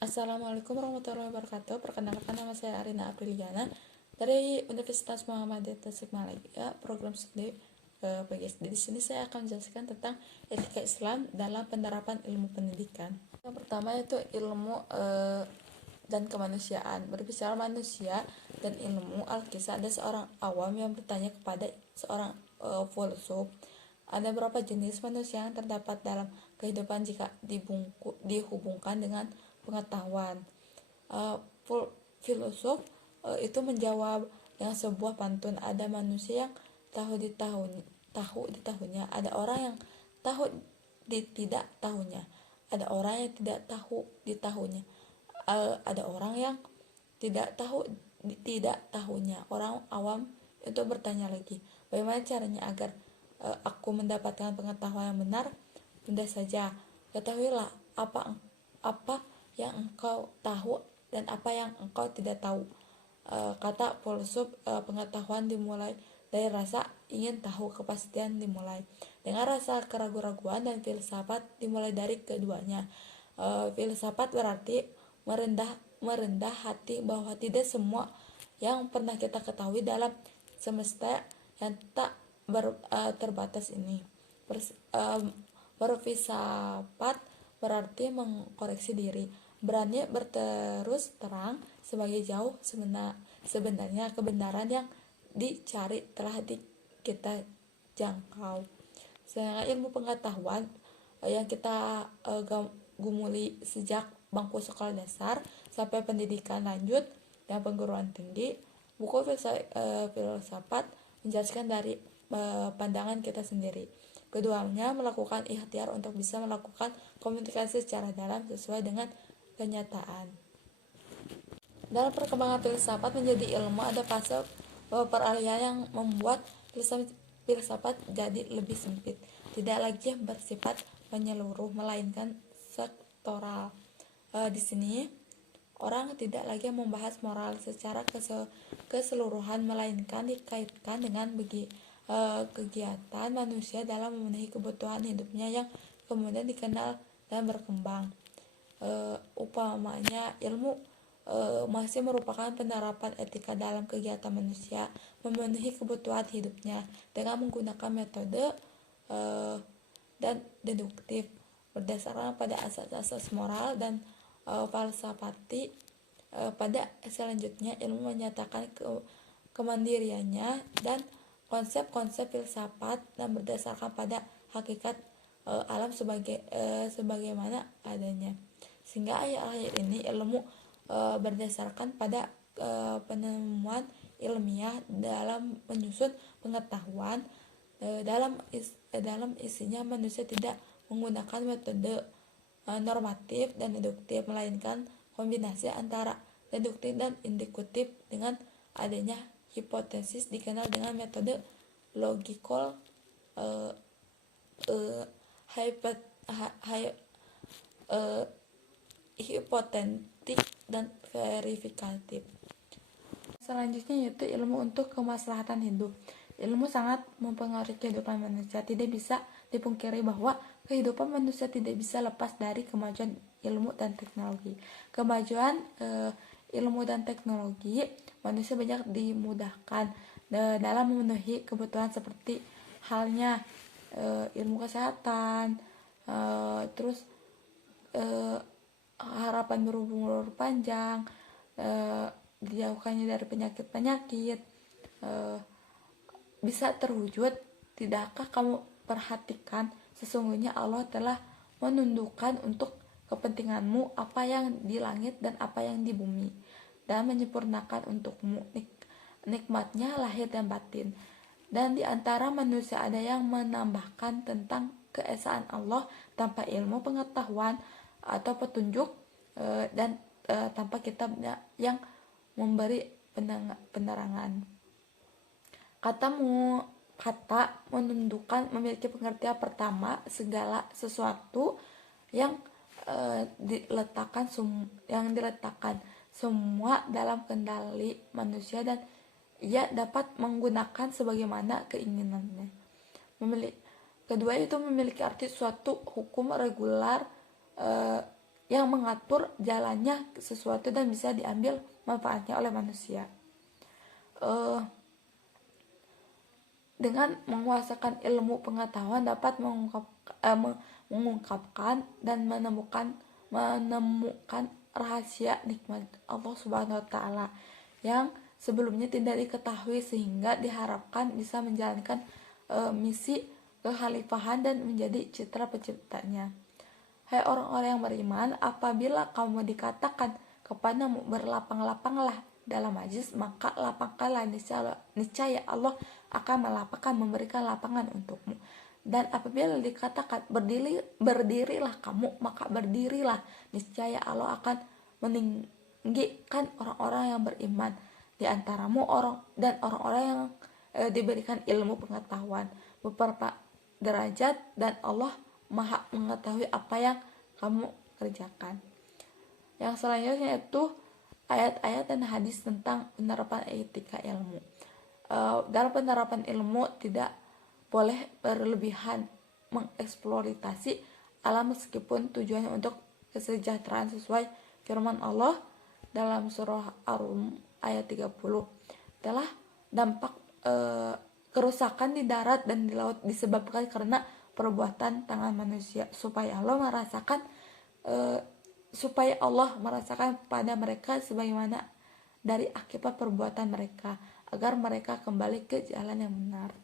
Assalamualaikum warahmatullahi wabarakatuh. Perkenalkan, nama saya Arina Apriliana dari Universitas Muhammadiyah Tasikmalaya, program studi PGSD. Di sini saya akan menjelaskan tentang etika Islam dalam penerapan ilmu pendidikan. Yang pertama yaitu ilmu dan kemanusiaan. Berbicara manusia dan ilmu, Alkisah ada seorang awam yang bertanya kepada seorang filsuf, ada berapa jenis manusia yang terdapat dalam kehidupan jika dihubungkan dengan pengetahuan. Filsuf itu menjawab dengan sebuah pantun, ada manusia yang tahu di tahunnya, ada orang yang tahu di tidak tahunya, ada orang yang tidak tahu di tahunnya, ada orang yang tidak tahu tidak tahunya. Orang awam itu bertanya lagi, bagaimana caranya agar aku mendapatkan pengetahuan yang benar? Mudah saja, ketahuilah apa yang engkau tahu dan apa yang engkau tidak tahu. Kata filsuf, pengetahuan dimulai dari rasa ingin tahu, kepastian dimulai dengan rasa keraguan-raguan, dan filsafat dimulai dari keduanya. Filsafat berarti merendah hati bahwa tidak semua yang pernah kita ketahui dalam semesta yang tak terbatas ini. Berfilsafat berarti mengkoreksi diri, berani berterus terang sebagai jauh sebenarnya kebenaran yang dicari telah kita jangkau. Sedangkan ilmu pengetahuan yang kita gumuli sejak bangku sekolah dasar sampai pendidikan lanjut dan perguruan tinggi, buku filsafat menjelaskan dari pandangan kita sendiri. Keduanya melakukan ikhtiar untuk bisa melakukan komunikasi secara dalam sesuai dengan kenyataan. Dalam perkembangan filsafat menjadi ilmu, ada fase peralihan yang membuat filsafat jadi lebih sempit, tidak lagi bersifat menyeluruh melainkan sektoral. Di sini orang tidak lagi membahas moral secara keseluruhan, melainkan dikaitkan dengan kegiatan manusia dalam memenuhi kebutuhan hidupnya yang kemudian dikenal dan berkembang. Upamanya ilmu masih merupakan penerapan etika dalam kegiatan manusia memenuhi kebutuhan hidupnya dengan menggunakan metode dan deduktif berdasarkan pada asas-asas moral dan falsafati. Pada selanjutnya ilmu menyatakan kemandiriannya dan konsep-konsep filsafat dan berdasarkan pada hakikat alam sebagaimana adanya, sehingga akhir-akhir ini ilmu berdasarkan pada penemuan ilmiah dalam menyusun pengetahuan. Dalam isinya manusia tidak menggunakan metode normatif dan deduktif, melainkan kombinasi antara deduktif dan induktif dengan adanya hipotesis dikenal dengan metode logical, hipotetik, dan verifikatif. Selanjutnya yaitu ilmu untuk kemaslahatan hidup. Ilmu sangat mempengaruhi kehidupan manusia. Tidak bisa dipungkiri bahwa kehidupan manusia tidak bisa lepas dari kemajuan ilmu dan teknologi. Kemajuan ilmu dan teknologi, manusia banyak dimudahkan dalam memenuhi kebutuhan seperti halnya ilmu kesehatan, terus harapan berumur panjang, dijauhkannya dari penyakit-penyakit, bisa terwujud. Tidakkah kamu perhatikan sesungguhnya Allah telah menundukkan untuk kepentinganmu apa yang di langit dan apa yang di bumi, dan menyempurnakan untukmu nikmatnya lahir dan batin. Dan di antara manusia ada yang menambahkan tentang keesaan Allah tanpa ilmu pengetahuan atau petunjuk, dan tanpa kitab yang memberi penerangan. Kata menundukkan memiliki pengertian pertama, segala sesuatu yang diletakkan semua dalam kendali manusia dan ia dapat menggunakan sebagaimana keinginannya. Kedua itu memiliki arti suatu hukum regular yang mengatur jalannya sesuatu dan bisa diambil manfaatnya oleh manusia. Dengan menguasakan ilmu pengetahuan dapat mengungkapkan dan menemukan rahasia nikmat Allah Subhanahu wa taala yang sebelumnya tidak diketahui, sehingga diharapkan bisa menjalankan misi kekhalifahan dan menjadi citra penciptanya. Hai orang-orang yang beriman, apabila kamu dikatakan kepadamu berlapang-lapanglah dalam majlis, maka lapangkanlah, niscaya Allah akan melapangkan, memberikan lapangan untukmu. Dan apabila dikatakan berdirilah kamu, maka berdirilah, niscaya Allah akan meninggikan orang-orang yang beriman di antaramu dan orang-orang yang diberikan ilmu pengetahuan beberapa derajat, dan Allah Maha mengetahui apa yang kamu kerjakan. Yang selanjutnya itu ayat-ayat dan hadis tentang penerapan etika ilmu. Dalam penerapan ilmu tidak boleh berlebihan mengeksploitasi alam meskipun tujuannya untuk kesejahteraan sesuai firman Allah dalam surah Ar-Rum ayat 30. Adalah dampak kerusakan di darat dan di laut disebabkan karena perbuatan tangan manusia, supaya Allah merasakan pada mereka sebagaimana dari akibat perbuatan mereka, agar mereka kembali ke jalan yang benar.